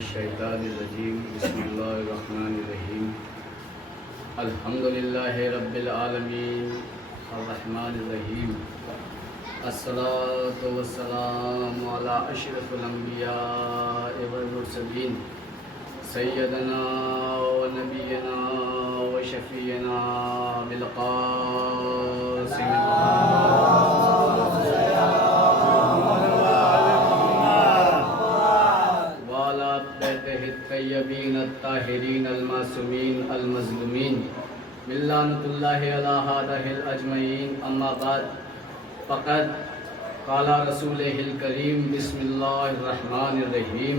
الشیطان الرجیم بسم اللہ الرحمن الرحیم الحمدللہ رب العالمین الرحمن الرحیم الصلاۃ والسلام علی اشرف الانبیاء والمرسلین سیدنا و نبینا و شفیعنا بالقاسم الطیبین الطاہرین المعصومین المظلومین لعنۃ اللہ علی ہؤلاء الاجمعین اما بعد فقد قال رسولہ الکریم بسم اللہ الرحمن الرحیم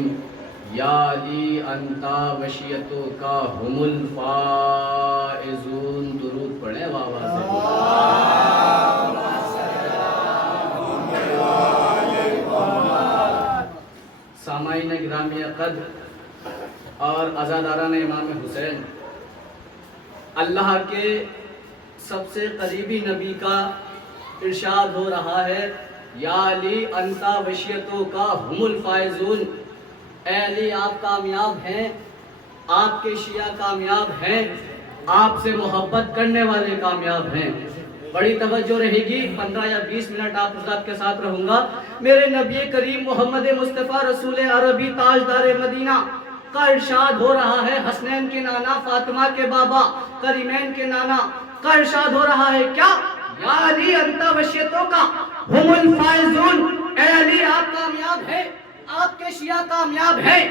یا علی انت وشیتک هم الفائزون درود پڑھیں آواز سے سامعین گرامی قدر اور عزاداران امام حسین، اللہ کے سب سے قریبی نبی کا ارشاد ہو رہا ہے یا علی انت وشیتک هم الفائزون، اے علی آپ کامیاب ہیں، آپ کے شیعہ کامیاب ہیں، آپ سے محبت کرنے والے کامیاب ہیں۔ بڑی توجہ رہے گی، 15 یا 20 منٹ آپ حضرات کے ساتھ رہوں گا۔ میرے نبی کریم محمد مصطفیٰ رسول عربی تاجدار مدینہ کا ارشاد ہو رہا ہے، حسنین کے نانا، فاطمہ کے بابا، کریمین کے نانا کا ارشاد ہو رہا ہے کیا؟ یا علی انت وشیتک هم الفائزون، اے علی آپ کامیاب ہیں، آپ کے شیعہ کامیاب ہیں،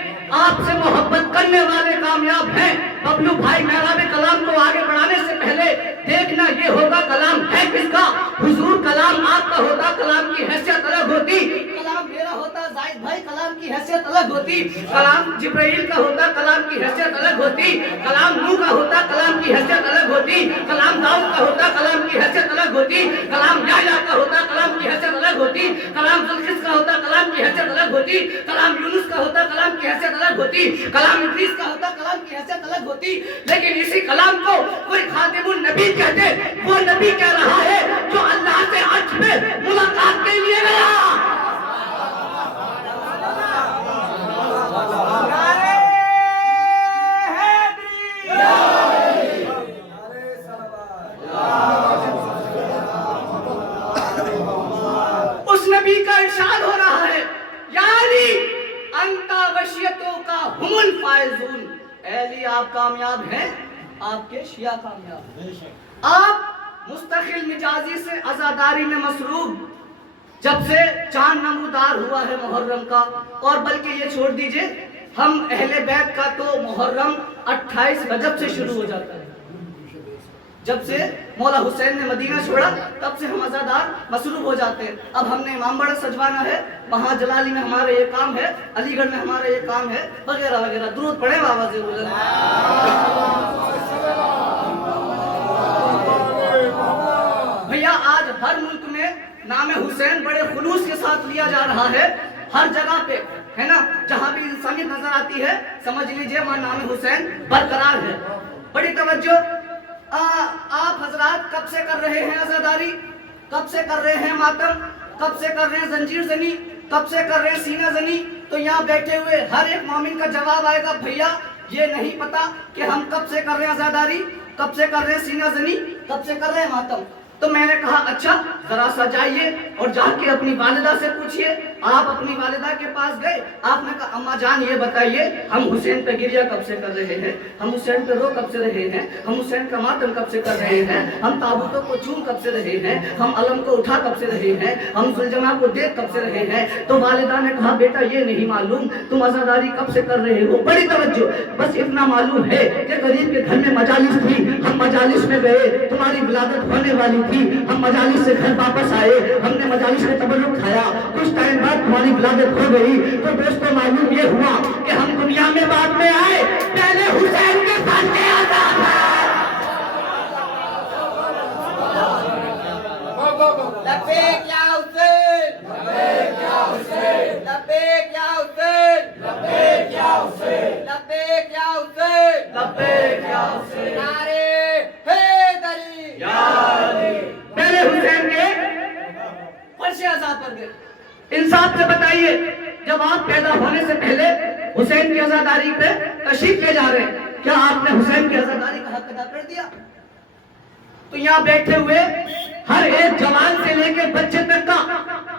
آپ سے محبت کرنے والے کامیاب ہیں۔ ببلو بھائی محراب کلام کو آگے بڑھانے سے پہلے دیکھنا یہ ہوگا کلام ہے کس کا؟ حضور کلام آپ کا ہوتا، کلام کی حیثیت الگ ہوتی، کلام میرا ہوتا زائد بھائی، کلام کی حیثیت الگ ہوتی، کلام جبرائیل کا ہوتا، کلام کی حیثیت الگ ہوتی، کلام نوح کا ہوتا، کلام کی حیثیت الگ ہوتی، کلام داؤد کا ہوتا، کلام کی حیثیت الگ ہوتی، کلام یحییٰ کا ہوتا، کلام کی حیثیت الگ ہوتی، کلام ذوالقرنین کا ہوتا، کلام کی حیثیت الگ ہوتی، کلام یونس کا ہوتا، کلام کی حیثیت الگ ہوتی، کلام ادریس کا ہوتا، کلام کی حیثیت الگ ہوتی۔ لیکن اسی کلام کو کوئی خاتم النبی کہتے، وہ نبی کہہ رہا ہے جو اللہ سے عرش میں ملاقات کے لیے گیا۔ اس نبی کا ارشاد ہو رہا ہے یا علی انت وشیتک هم الفائزون، اے علی آپ کامیاب ہیں، آپ کے شیعہ کامیاب ہیں۔ آپ مستقل مجازی سے عزاداری میں مصروف، جب سے چاند نمودار ہوا ہے محرم کا، اور بلکہ یہ چھوڑ دیجئے ہم اہل بیت کا تو محرم 28 رجب سے شروع ہو جاتا ہے۔ جب سے مولا حسین نے مدینہ چھوڑا تب سے ہم عزادار مصروف ہو جاتے ہیں۔ اب ہم نے امام باڑہ سجوانا ہے، وہاں جلالی میں ہمارا یہ کام ہے، علی گڑھ میں ہمارا یہ کام ہے، وغیرہ وغیرہ۔ درود پڑھیں آواز بلند۔ بھیا آج ہر ملک میں نام حسین بڑے خلوص کے ساتھ لیا جا رہا ہے، ہر جگہ پہ ہے نا، جہاں بھی انسانیت نظر آتی ہے سمجھ لیجئے وہاں نام حسین برقرار ہے۔ بڑی توجہ، آپ حضرات کب سے کر رہے ہیں عزاداری؟ کب سے کر رہے ہیں ماتم؟ کب سے کر رہے ہیں زنجیر زنی؟ کب سے کر رہے ہیں سینہ زنی؟ تو یہاں بیٹھے ہوئے ہر ایک مومن کا جواب آئے گا بھیا یہ نہیں پتا کہ ہم کب سے کر رہے ہیں عزاداری، کب سے کر رہے ہیں سینہ زنی، کب سے کر رہے ہیں ماتم۔ تو میں نے کہا اچھا ذرا سا جائیے اور جا کے اپنی والدہ سے پوچھئے۔ آپ اپنی والدہ کے پاس گئے، آپ نے کہا اماں جان یہ بتائیے ہم حسین پہ گریہ کب سے کر رہے ہیں، ہم حسین پہ رو کب سے رہے ہیں، ہم حسین کا ماتم کب سے کر رہے ہیں، ہم تابوتوں کو چوم کب سے رہے ہیں، ہم علم کو اٹھا کب سے رہے ہیں، ہم زلجناح کو دیکھ کب سے رہے ہیں۔ تو والدہ نے کہا بیٹا یہ نہیں معلوم تم عزاداری کب سے کر رہے ہو، بڑی توجہ، بس اتنا معلوم ہے کہ غریب کے گھر میں مجالس تھی، ہم مجالس میں گئے، تمہاری ولادت ہونے والی تھی، ہم مجالس سے گھر واپس آئے، ہم نے مجالس میں تبرک کھایا، کچھ ٹائم بعد تمہاری ولادت ہو گئی۔ تو دوستوں معلوم یہ ہوا کہ ہم دنیا میں بعد میں آئے، پہلے حسین کے ساتھ آزاد ہیں۔ لبیک یا حسین، لبیک یا حسین، لبیک یا حسین، لبیک یا حسین، لبیک یا حسین، لبیک یا حسین، نعرے حیدری یا علی۔ پہلے حسین کے فرش آزاد پر گئے، انصاف سے بتائیے جب آپ پیدا ہونے سے پہلے حسین کی عزاداری پہ تشریف لے جا رہے ہیں، کیا آپ نے حسین کی عزاداری کا حق ادا کر دیا؟ تو یہاں بیٹھے ہوئے ہر ایک جوان سے لے کے بچے تک کا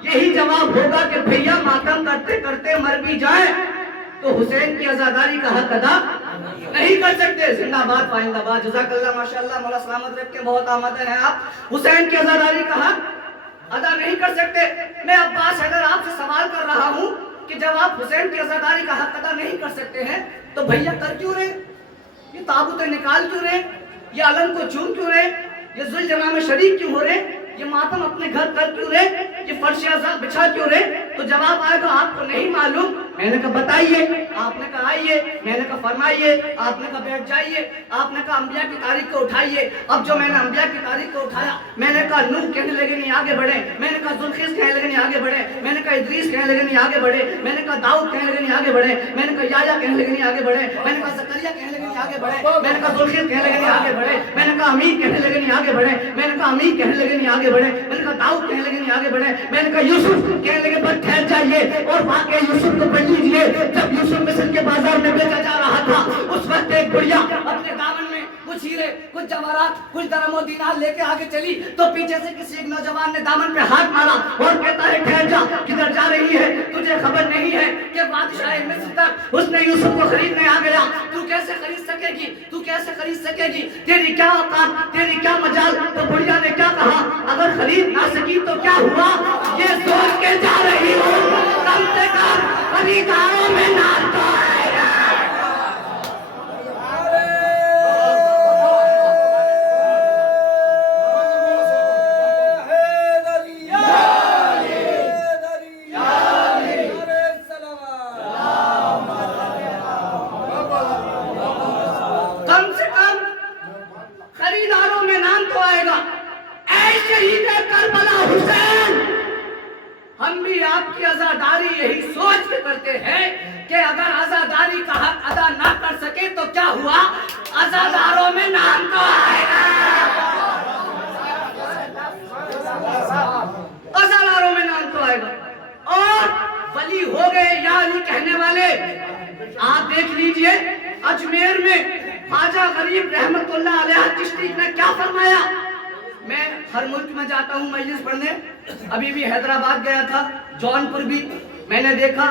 یہی جواب ہوگا کہ بھیا ماتم کرتے کرتے مر بھی جائیں تو حسین کی عزاداری کا حق ادا نہیں کر سکتے۔ زندہ باد پائندہ باد، جزاک اللہ، ماشاءاللہ، مولا سلامت رکھ کے، بہت آمدن ہے آپ۔ حسین کی عزاداری کا حق ادا نہیں کر سکتے۔ میں عباس حیدر آپ سے سوال کر رہا ہوں کہ جب آپ حسین کی عزاداری کا حق ادا نہیں کر سکتے ہیں تو بھیا کر کیوں رہے؟ یہ تابوت نکال کیوں رہے؟ یہ علم کو چوم کیوں رہے؟ یہ ذوالجلال میں شریک کیوں ہو رہے؟ یہ ماتم اپنے گھر کر کیوں رہے؟ یہ فرش عزا بچھا کیوں رہے؟ تو جواب آئے گا آپ کو نہیں معلوم۔ میں نے کہا بتائیے، آپ نے کہا آئیے، میں نے کہا فرمائیے، آپ نے کہا بیٹھ جائیے، آپ نے کہا انبیاء کی تاریخ کو اٹھائیے۔ اب جو میں نے انبیاء کی تاریخ کو اٹھایا، میں نے کہا نوح کہنے لگے نہیں آگے بڑھے، میں نے کہا ذوالخیز کہنے لگے نہیں آگے بڑھے، میں نے کہا ادریس کہنے لگے نہیں آگے بڑھے، میں نے کہا داؤد کہنے لگے نہیں آگے بڑھے، میں نے کہا یحییٰ کہنے لگے نہیں آگے بڑھے، میں نے کہا زکریا کہنے لگے نہیں آگے بڑھے، میں نے کہا ذوالخیز کہنے لگے نہیں آگے بڑھے، میں نے کہا امین کہنے لگے نہیں آگے بڑھے، میں نے کہا امین کہنے لگے نہیں آگے بڑھے، میں نے کہا داؤد کہنے لگے نہیں آگے بڑھے، میں نے کہا یوسف کہنے لگے بس ٹھہر جائیے۔ اور واقعہ یوسف کو پڑھ لیجئے، جب یوسف مصر کے بازار میں بیچا جا رہا تھا، اس وقت ایک بڑھیا اپنے دامن میں کچھ ہیرے، کچھ جواہرات، کچھ درہم و دینار لے کے آگے چلی تو پیچھے سے کسی ایک نوجوان نے دامن پہ ہاتھ مارا اور کہتا ہے ٹھہر جا، کدھر جا رہی ہے؟ تجھے خبر نہیں ہے کہ بادشاہ مصر تک اس نے یوسف کو خریدنے آ گیا؟ تو کیسے خرید سکے گی؟ تو کیسے خرید سکے گی؟ تیری کیا اوقات، تیری کیا مجال؟ تو بڑھیا نے کیا کہا؟ اگر خرید نہ سکی تو کیا ہوا؟ یہ سوچ کے جا رہی ہوں کم سے کم خریداروں میں نام تو آئے گا۔ کم سے کم خریداروں میں نام تو آئے گا۔ اے شہید کربلا حسین، ہم بھی آپ کی عزاداری یہی سوچ کے کرتے ہیں کہ اگر عزاداری کا حق ادا نہ کر سکے تو کیا ہوا؟ عزاداروں میں نام تو آئے گا، عزاداروں میں نام تو آئے گا۔ اور ولی ہو گئے یا علی کہنے والے، آپ دیکھ لیجئے اجمیر میں خواجہ غریب رحمت اللہ علیہ چشتی نے کیا فرمایا۔ میں ہر ملک میں جاتا ہوں مجلس پڑھنے، ابھی بھی حیدرآباد گیا تھا، جون پور بھی میں نے دیکھا،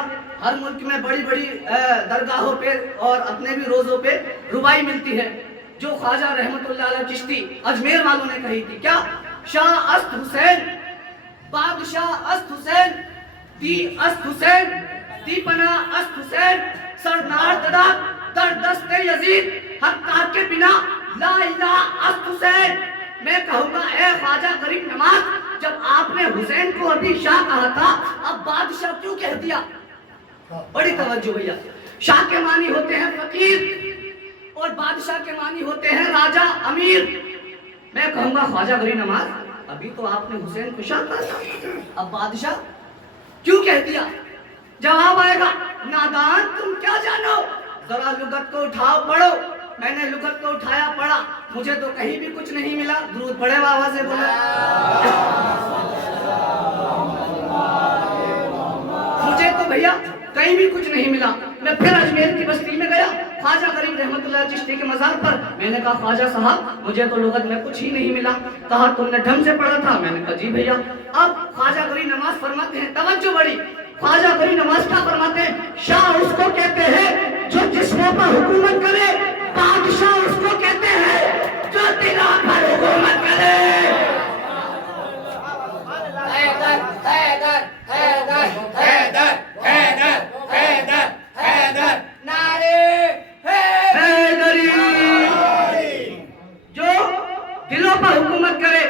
ہر ملک میں بڑی بڑی درگاہوں پہ اور اپنے بھی روزوں پہ ربائی ملتی ہے جو خواجہ رحمت اللہ علیہ چشتی اجمیر والوں نے کہی تھی۔ کیا؟ شاہ است حسین، بادشاہ است حسین، دی است حسین، دی پناہ است حسین، سرنار ددا در دست یزید، حقار کے بنا لا الہ است حسین۔ میں کہوں گا اے خواجہ غریب نواز، جب آپ نے حسین کو ابھی شاہ کہا تھا، اب بادشاہ کیوں کہہ دیا؟ بڑی توجہ بھیا، شاہ کے معنی ہوتے ہیں فقیر اور بادشاہ کے معنی ہوتے ہیں راجہ امیر۔ میں کہوں گا خواجہ غریب نواز، ابھی تو آپ نے حسین کو شاہ کہا تھا، اب بادشاہ کیوں کہہ دیا؟ جواب آئے گا، نادان تم کیا جانو، ذرا لغت کو اٹھاؤ پڑھو۔ میں نے لغت کو اٹھایا پڑھا، مجھے تو کہیں بھی کچھ نہیں ملا۔ درود پڑھے بابا سے بولا، مجھے تو بھیا کہیں بھی کچھ نہیں ملا۔ میں پھر اجمیر کی بستی میں گیا، خواجہ غریب رحمت اللہ چشتی کے مزار پر، میں نے کہا خواجہ صاحب مجھے تو لغت میں کچھ ہی نہیں ملا۔ کہا تم نے ڈھنگ سے پڑھا تھا؟ میں نے کہا جی بھیا۔ اب خواجہ غریب نواز فرماتے ہیں، توجہ بڑی، خواجہ غریب نواز کیا فرماتے ہیں؟ شاہ اس کو کہتے ہیں جو جسموں پر حکومت کرے، بادشاہ اس کو کہتے ہیں جو دلوں پر حکومت کرے۔ حیدر حیدر حیدر حیدر حیدر حیدر حیدر، نعرے حیدری۔ جو دلوں پر حکومت کرے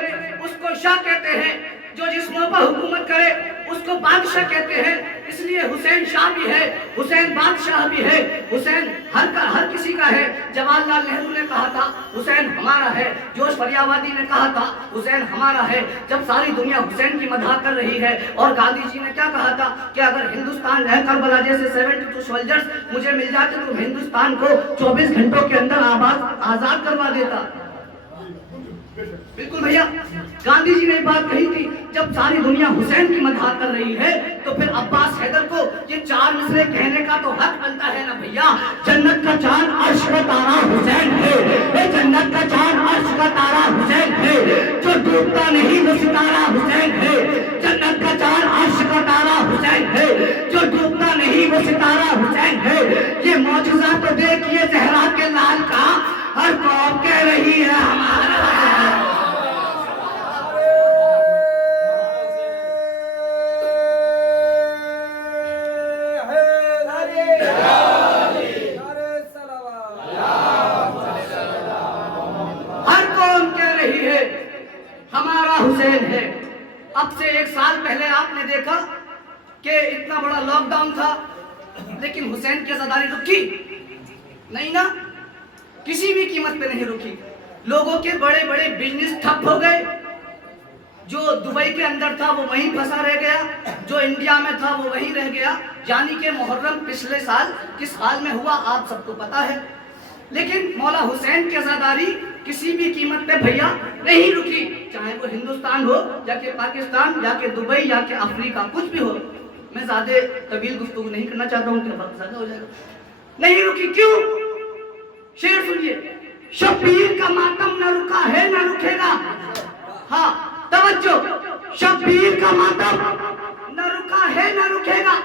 اس کو شاہ کہتے ہیں، جو جسموں پر حکومت کرے اس کو بادشاہ کہتے ہیں۔ اس لیے حسین شاہ بھی ہے، حسین بادشاہ بھی ہے، حسین ہر کسی کا ہے۔ جواہر لال نہرو نے کہا تھا حسین ہمارا ہے، جوش فریابادی نے کہا تھا حسین ہمارا ہے۔ جب ساری دنیا حسین کی مدح کر رہی ہے، اور گاندھی جی نے کیا کہا تھا کہ اگر ہندوستان ہے کربلا جیسے 72 سولجرز مجھے مل جاتے تو ہندوستان کو 24 گھنٹوں کے اندر آزاد کروا دیتا۔ بالکل بھیا، گاندھی جی نے بات کہی تھی جب ساری دنیا حسین کی مدح کر رہی ہے تو پھر عباس حیدر کو یہ 4 مصرے کہنے کا تو حق بنتا ہے نا بھیا. جنت کا چاند عرش کا تارا حسین ہے، جنت کا چاند عرش کا تارا حسین ہے، جو ڈوبتا نہیں وہ ستارہ حسین ہے. جنت کا چاند عرش کا تارا حسین ہے، جو ڈوبتا نہیں وہ ستارہ حسین ہے. یہ معجزہ تو دیکھیے زہرا کے لال کا، ہر قوم کہہ رہی ہے ہمارا. حسین ہے. اب سے 1 سال پہلے آپ نے دیکھا کہ اتنا بڑا لاک ڈاؤن تھا لیکن حسین کی عزاداری رکی نہیں نا، کسی بھی قیمت پہ نہیں رکی. لوگوں کے بڑے بڑے بزنس ٹھپ ہو گئے. جو دبئی کے اندر تھا وہ وہیں پھنسا رہ گیا، جو انڈیا میں تھا وہ وہیں رہ گیا. یعنی کہ محرم پچھلے سال کس حال میں ہوا آپ سب کو پتا ہے. لیکن مولا حسین کی عزاداری کسی بھی قیمت پہ بھیا نہیں رکی، چاہے وہ ہندوستان ہو یا کہ پاکستان یا کہ دبئی یا کہ افریقہ، کچھ بھی ہو. میں زیادہ طویل گفتگو نہیں کرنا چاہتا ہوں کہ وقت زیادہ ہو جائے گا. نہیں رکی کیوں؟ شعر سنیے. شبیر کا ماتم نہ رکا ہے نہ رکے گا. ہاں توجہ، شبیر کا ماتم نہ رکا ہے نہ رکے گا.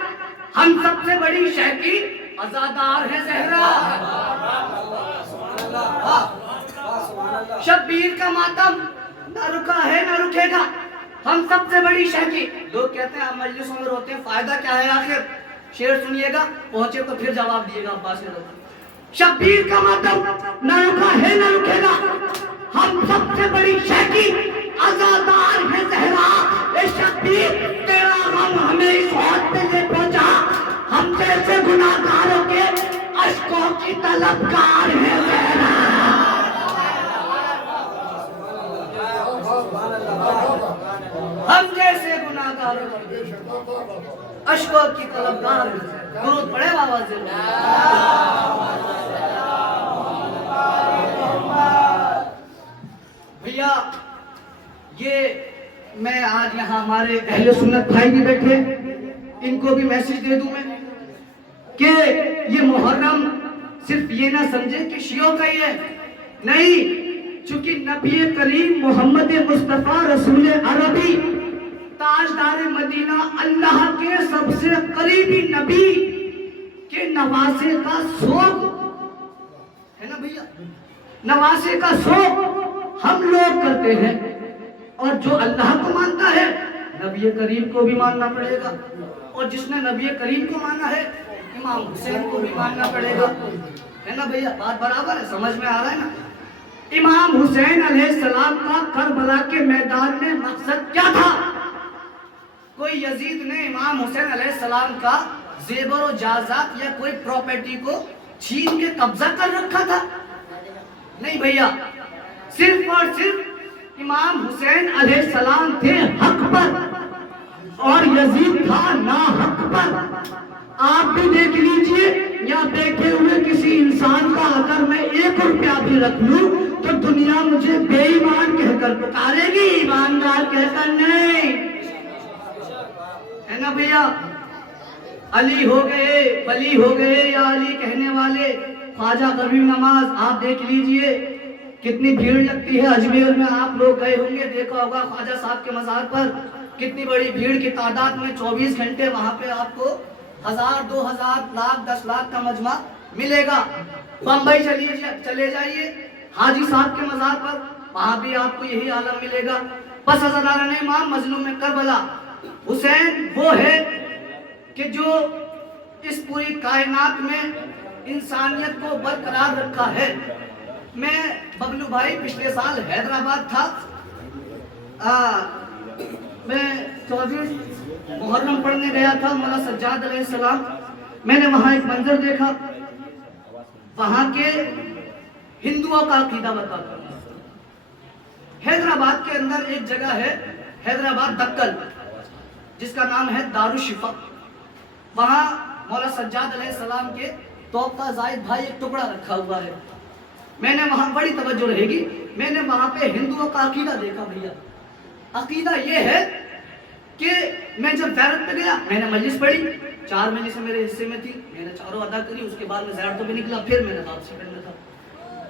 ہم سب سے بڑی شہ کی عزادار ہے زہرا. شبیر کا ماتم نہ رکا ہے نہ رکے گا. ہم سب سے بڑی شہ کی. لوگ کہتے ہیں ہم مجلسوں میں روتے ہیں، فائدہ کیا ہے آخر؟ شعر سنیے گا، پہنچے تو پھر جواب دیے گا عباس نے. شبیر کا ماتم نہ رکا ہے نہ رکے گا. ہم سب سے بڑی شہ کی عزادار ہے زہرا. اے شبیر تیرا غم ہمیں اس حد پہ لے پہنچا، ہم جیسے گناہگاروں کے اشکوں کی طلبگار ہے زہرا. ہم جیسے گناہگاروں کے اشکوں کی طلبگار ہے. درود پڑھے بابا سے. بھیا یہ میں آج یہاں ہمارے اہل سنت بھائی بھی بیٹھے، ان کو بھی میسج دے دوں میں کہ یہ محرم صرف یہ نہ سمجھے کہ شیعوں کا ہی ہے. نہیں، چونکہ نبی کریم محمد مصطفیٰ رسول عربی تاجدار مدینہ اللہ کے سب سے قریبی نبی کے نواسے کا شوق ہے نا بھیا. نواسے کا شوق ہم لوگ کرتے ہیں، اور جو اللہ کو مانتا ہے نبی کریم کو بھی ماننا پڑے گا، اور جس نے نبی کریم کو مانا ہے امام حسین کو بھی ماننا پڑے گا. ہے نا بھیا؟ بات برابر ہے، سمجھ میں آ رہا ہے نا. امام حسین علیہ السلام کا کربلا کے میدان میں مقصد کیا تھا؟ کوئی یزید نے امام حسین علیہ السلام کا زیور و جائیداد یا کوئی پراپرٹی کو چھین کے قبضہ کر رکھا تھا؟ نہیں بھیا، صرف اور صرف امام حسین علیہ السلام تھے حق پر اور یزید تھا نا حق پر. آپ بھی دیکھ لیجئے، یا بیٹھے ہوئے کسی انسان کا اگر میں 1 روپیہ بھی رکھ لوں تو دنیا مجھے بے ایمان کہہ کر پکارے گی، ایماندار کہہ کر نہیں. ہے نا بھیا؟ علی ہو گئے، ولی ہو گئے یا علی کہنے والے. خواجہ غریب نماز آپ دیکھ لیجئے کتنی بھیڑ لگتی ہے. اجمیر میں آپ لوگ گئے ہوں گے، دیکھا ہوگا خواجہ صاحب کے مزار پر کتنی بڑی بھیڑ کی تعداد میں 24 گھنٹے وہاں پہ آپ کو 1000 2000 لاکھ 10 لاکھ کا مجمع ملے گا. بمبئی چلے جائیے حاجی صاحب کے مزار پر، وہاں بھی آپ کو یہی عالم ملے گا. بس عزاداران امام مظلوم کربلا حسین وہ ہے کہ جو اس پوری کائنات میں انسانیت کو برقرار رکھا ہے. میں ببلو بھائی پچھلے سال حیدرآباد تھا، میں 24 محرم پڑھنے گیا تھا مولا سجاد علیہ السلام. میں نے وہاں ایک منظر دیکھا، وہاں کے ہندوؤں کا عقیدہ بتاتا ہوں. حیدرآباد کے اندر ایک جگہ ہے حیدرآباد دکل جس کا نام ہے دارالشفا. وہاں مولا سجاد علیہ السلام کے توقع زائد بھائی ایک ٹکڑا رکھا ہوا ہے. میں نے وہاں بڑی توجہ رہے گی، میں نے وہاں پہ ہندوؤں کا عقیدہ دیکھا بھیا۔ عقیدہ یہ ہے کہ میں جب زیارت پہ گیا، میں نے مجلس پڑھی، 4 مجلسیں میرے حصے میں تھی، میں نے چاروں ادا کری، اس کے بعد میں زیارتوں پہ نکلا، پھر میں نے واپسی کرنا تھا۔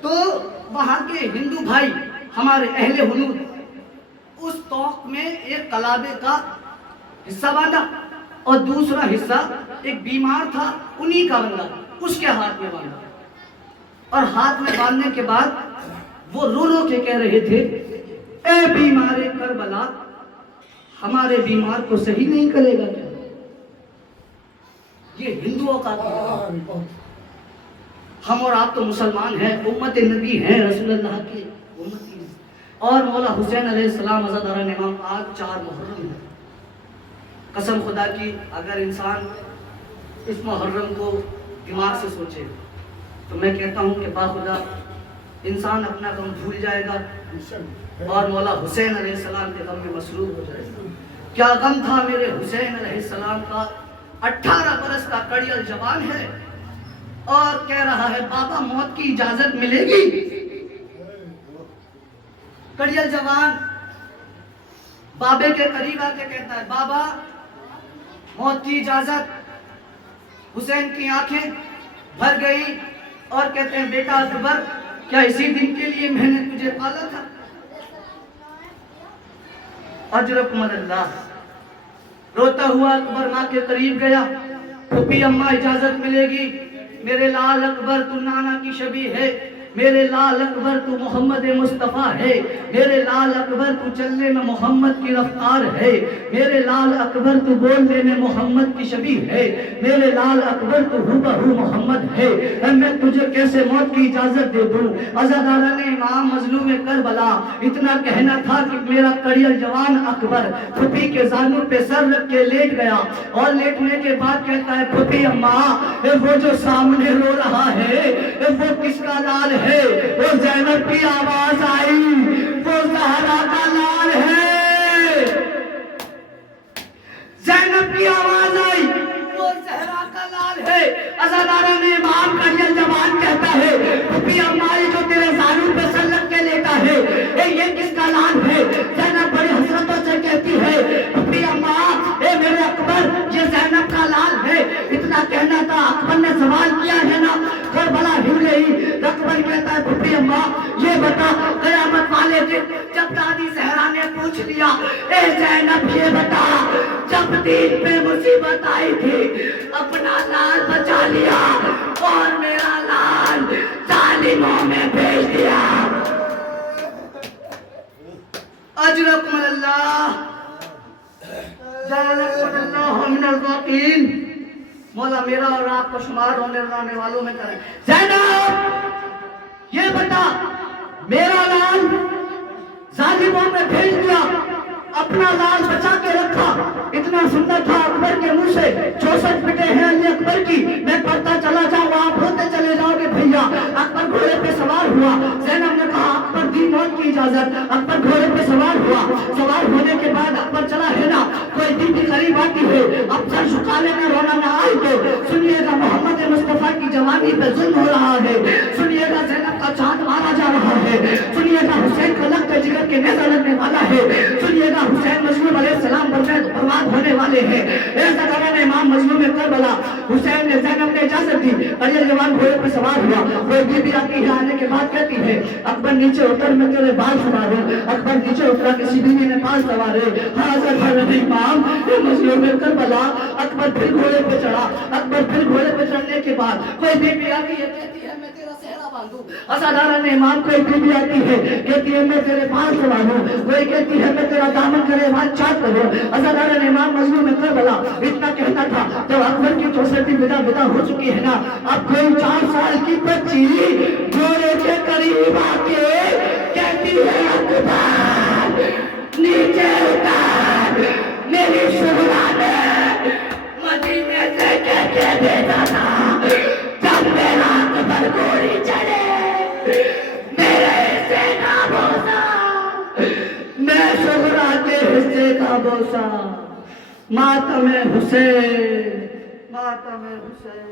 تو وہاں کے ہندو بھائی ہمارے اہل ہنود اس توق میں ایک کلابے کا حصہ باندھا اور دوسرا حصہ ایک بیمار تھا انہی کا بندہ، اس کے ہاتھ میں باندھا، اور ہاتھ میں باندھنے کے بعد وہ رو رو کے کہہ رہے تھے، اے بیمار کربلا، ہمارے بیمار کو صحیح نہیں کرے گا کیا؟ یہ ہندوؤں کا عقیدہ۔ ہم اور آپ تو مسلمان ہیں، امت نبی ہیں، رسول اللہ کی امتی ہیں، اور مولا حسین علیہ السلام عزاداران امام آج 4 محرم ہے۔ قسم خدا کی اگر انسان اس محرم کو دماغ سے سوچے تو میں کہتا ہوں کہ باخدا انسان اپنا غم بھول جائے گا اور مولا حسین علیہ السلام کے غم میں مصروف ہو جائے گا۔ کیا غم تھا میرے حسین علیہ السلام کا، 18 برس کا کڑیل جوان ہے اور کہہ رہا ہے بابا موت کی اجازت ملے گی۔ کڑیل جوان بابے کے قریب آ کے کہتا ہے بابا موت کی اجازت۔ حسین کی آنکھیں بھر گئی اور کہتے ہیں بیٹا اکبر، کیا اسی دن کے لیے میں نے تجھے پالا تھا؟ اجرکم اللہ۔ روتا ہوا اکبر ماں کے قریب گیا، پھوپھی اماں اجازت ملے گی، میرے لال اکبر تو نانا کی شبیہ ہے، میرے لال اکبر تو محمد مصطفیٰ ہے، میرے لال اکبر تو چلنے میں محمد کی رفتار ہے، میرے لال اکبر تو بولنے میں محمد کی شبیہ ہے، میرے لال اکبر تو ہو بہو محمد ہے، میں تجھے کیسے موت کی اجازت دے دوں؟ عزاداران امام مظلوم کربلا اتنا کہنا تھا کہ میرا کڑیل جوان اکبر پھوپھی کے زانوں پہ سر رکھ کے لیٹ گیا، اور لیٹنے کے بعد کہتا ہے پھوپھی اماں وہ جو سامنے رو رہا ہے وہ کس کا لال ہے؟ وہ زینب کی آواز آئی، وہ زہرا کا لال ہے۔ زینب کی آواز آئی، وہ زہرا کا لال ہے۔ عزاداران امام کڑیل جوان کہتا ہے پھوپھی اماں جو تیرے زانوں پہ سر رکھ کے لیٹا ہے یہ کس کا لال ہے؟ زینب بڑی حسرتوں سے کہتی ہے پھوپھی اماں اے میرے اکبر یہ زینب کا لال ہے۔ اتنا کہنا تھا، اکبر نے سوال کیا ہے نا، کربلا ہل گئی۔ اکبر کہتا ہے پھوپھی اماں یہ بتا قیامت والے دن جب دادی زہرا نے پوچھ لیا اے زینب یہ بتا جب دین پہ مصیبت آئی تھی اپنا لال بچا لیا اور میرا لال ظالموں میں بھیج دیا۔ اجرکم اللہ، جعلکم اللہ من الباقین۔ مولا میرا اور آپ کو شمار ہونے والوں میں کریں۔ زینب یہ بتا میرا لال ظالموں میں بھیج دیا، اپنا لال بچا کے رکھا۔ اتنا سننا تھا اکبر کے منہ سے، 64 بیٹے ہیں علی اکبر کی، میں پڑھتا چلا جاؤں آپ ہوتے چلے جاؤ گے بھیا۔ اکبر گھوڑے پہ سوار ہوا، زینب نے کہا اکبر دی موت کی اجازت۔ اکبر گھوڑے پہ سوار ہوا، سوار ہونے کے بعد اکبر چلا ہے نا، کوئی دن بھی قریب آتی ہے، اب سر جھکا لینا رونا نہ آئی تو سنیے گا محمد مصطفیٰ کی جوانی پہ ظلم ہو رہا ہے، سنیے گا زینب کا چاند مارا جا رہا ہے، سنیے گا حسین کا لگ پہ جگر کے نیزہ لگنے والا ہے، سنیے گا حسین مظلوم علیہ السلام برباد ہونے والے ہیں۔ اے عزاداران امام مظلوم کربلا، حسین نے زینب نے اجازت دی، کڑیل جوان گھوڑے پہ سوار ہوا، کوئی بی بی آتی ہے، آنے کے بعد کہتی ہے اکبر نیچے اتر میں تیرے بال سواروں۔ اکبر نیچے اترا، کسی بیوی نے بال سوارے، حاضر حضرت امام مظلوم کربلا۔ اکبر پھر گھوڑے پہ چڑھا، اکبر پھر گھوڑے پہ چڑھنے کے بعد کوئی بی بی آتی ہے کہتی ہے میں تیرا صحرا باندھوں۔ عزاداران امام کوئی بی بی آتی ہے کہتی ہے میں تیرے بال سواروں، کوئی کہتی ہے میں تیرا دامن کرے بال چاٹ کروں۔ عزاداران امام مظلوم کربلا اتنا کہنا تھا جب اکبر کی 64 ودا ہو چکی ہے نا، اب کوئی 4 سال کی بچی گھوڑے کے قریب آ کے کہتی ہے اکبر نیچے اتر، میری شہرا نے مدینے سے کہہ کے بھیجا تھا جب میرا اکبر گھوڑی چڑھے میرے حصے کا بوسا، میں شہرا کے حصے کا بوسا، ماتم حسین، ماتم حسین۔